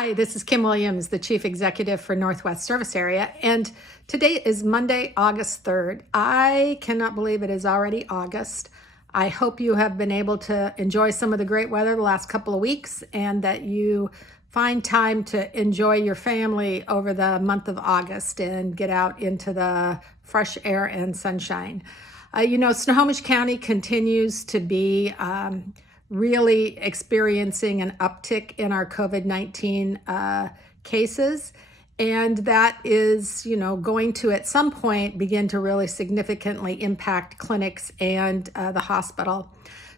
Hi, this is Kim Williams, the Chief Executive for Northwest Service Area, and today is Monday, August 3rd. I cannot believe it is already August. I hope you have been able to enjoy some of the great weather the last couple of weeks and that you find time to enjoy your family over the month of August and get out into the fresh air and sunshine. Snohomish County continues to be really experiencing an uptick in our COVID-19 cases. And that is, going to at some point begin to really significantly impact clinics and the hospital.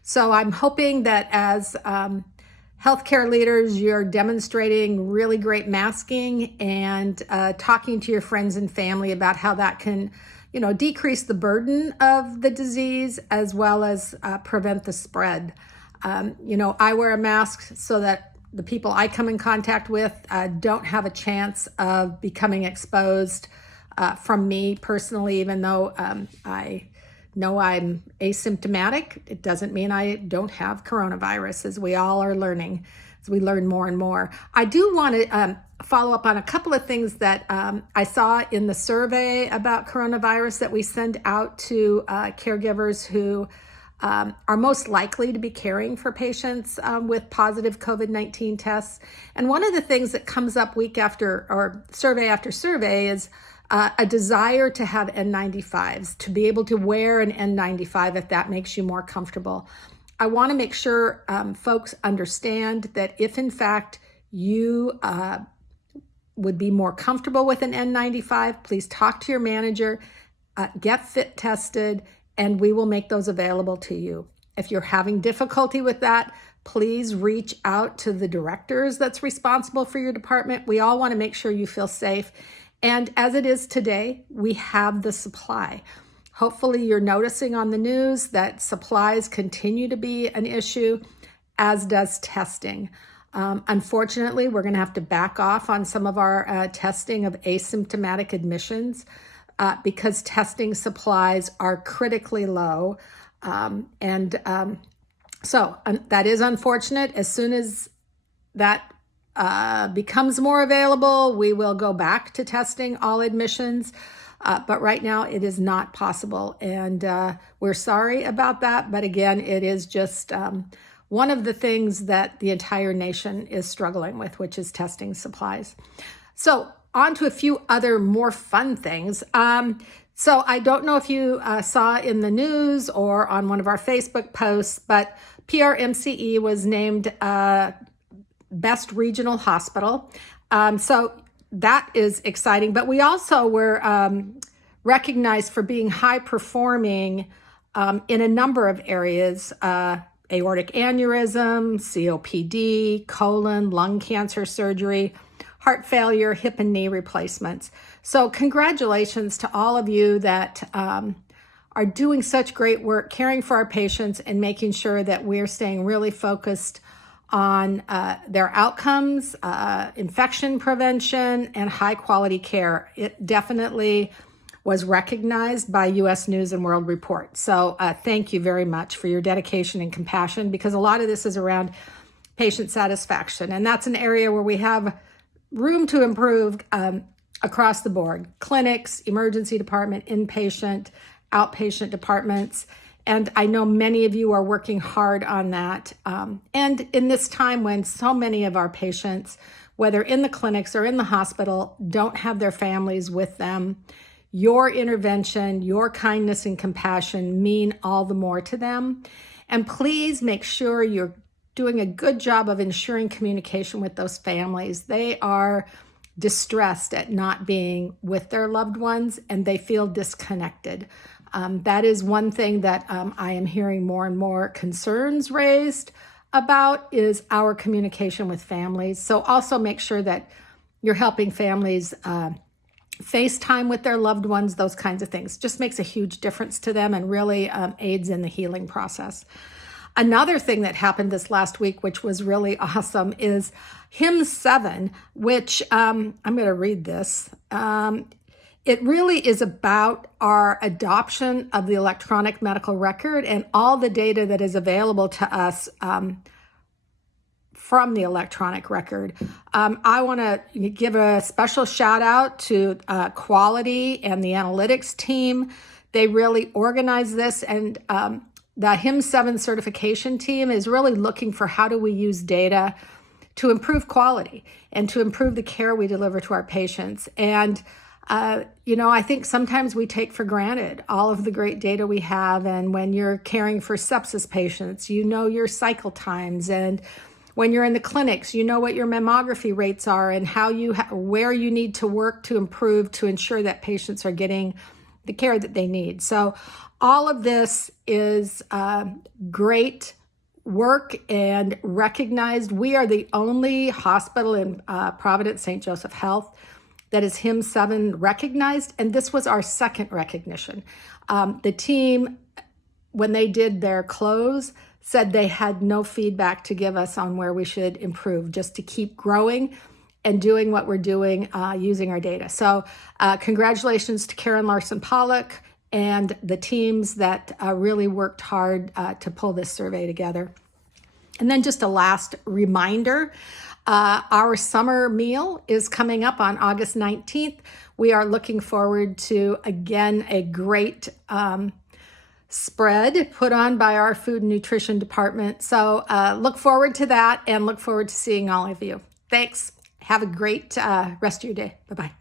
So I'm hoping that as healthcare leaders, you're demonstrating really great masking and talking to your friends and family about how that can, decrease the burden of the disease as well as prevent the spread. I wear a mask so that the people I come in contact with don't have a chance of becoming exposed from me personally, even though I know I'm asymptomatic. It doesn't mean I don't have coronavirus, as we all are learning, as we learn more and more. I do want to follow up on a couple of things that I saw in the survey about coronavirus that we send out to caregivers who are most likely to be caring for patients with positive COVID-19 tests. And one of the things that comes up week after or survey after survey is a desire to have N95s, to be able to wear an N95 if that makes you more comfortable. I want to make sure folks understand that if in fact you would be more comfortable with an N95, please talk to your manager, get fit tested, and we will make those available to you. If you're having difficulty with that, please reach out to the directors that's responsible for your department. We all want to make sure you feel safe. And as it is today, we have the supply. Hopefully you're noticing on the news that supplies continue to be an issue, as does testing. Unfortunately, we're going to have to back off on some of our testing of asymptomatic admissions because testing supplies are critically low. So that is unfortunate. As soon as that becomes more available, we will go back to testing all admissions. But right now it is not possible. And we're sorry about that. But again, it is just one of the things that the entire nation is struggling with, which is testing supplies. So on to a few other more fun things. So I don't know if you saw in the news or on one of our Facebook posts, but PRMCE was named Best Regional Hospital. So that is exciting, but we also were recognized for being high performing in a number of areas, aortic aneurysm, COPD, colon, lung cancer surgery, heart failure, hip and knee replacements. So congratulations to all of you that are doing such great work caring for our patients and making sure that we're staying really focused on their outcomes, infection prevention, and high quality care. It definitely was recognized by U.S. News and World Report. So thank you very much for your dedication and compassion, because a lot of this is around patient satisfaction. And that's an area where we have room to improve across the board. Clinics, emergency department, inpatient, outpatient departments. And I know many of you are working hard on that. And in this time when so many of our patients, whether in the clinics or in the hospital, don't have their families with them, your intervention, your kindness and compassion mean all the more to them. And please make sure you're doing a good job of ensuring communication with those families. They are distressed at not being with their loved ones and they feel disconnected. That is one thing that I am hearing more and more concerns raised about is our communication with families. So also make sure that you're helping families FaceTime with their loved ones, those kinds of things. Just makes a huge difference to them and really aids in the healing process. Another thing that happened this last week, which was really awesome, is Hymn 7, which I'm going to read this. It really is about our adoption of the electronic medical record and all the data that is available to us from the electronic record. I want to give a special shout out to quality and the analytics team. They really organized this, and the HIM7 certification team is really looking for how do we use data to improve quality and to improve the care we deliver to our patients. And I think sometimes we take for granted all of the great data we have. And when you're caring for sepsis patients, you know your cycle times. And when you're in the clinics, you know what your mammography rates are and how where you need to work to improve to ensure that patients are getting the care that they need. So all of this is great work and recognized. We are the only hospital in Providence St. Joseph Health that is HIM7 recognized, and this was our second recognition. The team, when they did their close, said they had no feedback to give us on where we should improve, just to keep growing and doing what we're doing using our data. So congratulations to Karen Larson-Pollock and the teams that really worked hard to pull this survey together. And then just a last reminder, our summer meal is coming up on August 19th. We are looking forward to, again, a great spread put on by our food and nutrition department. So look forward to that and look forward to seeing all of you. Thanks. Have a great rest of your day. Bye-bye.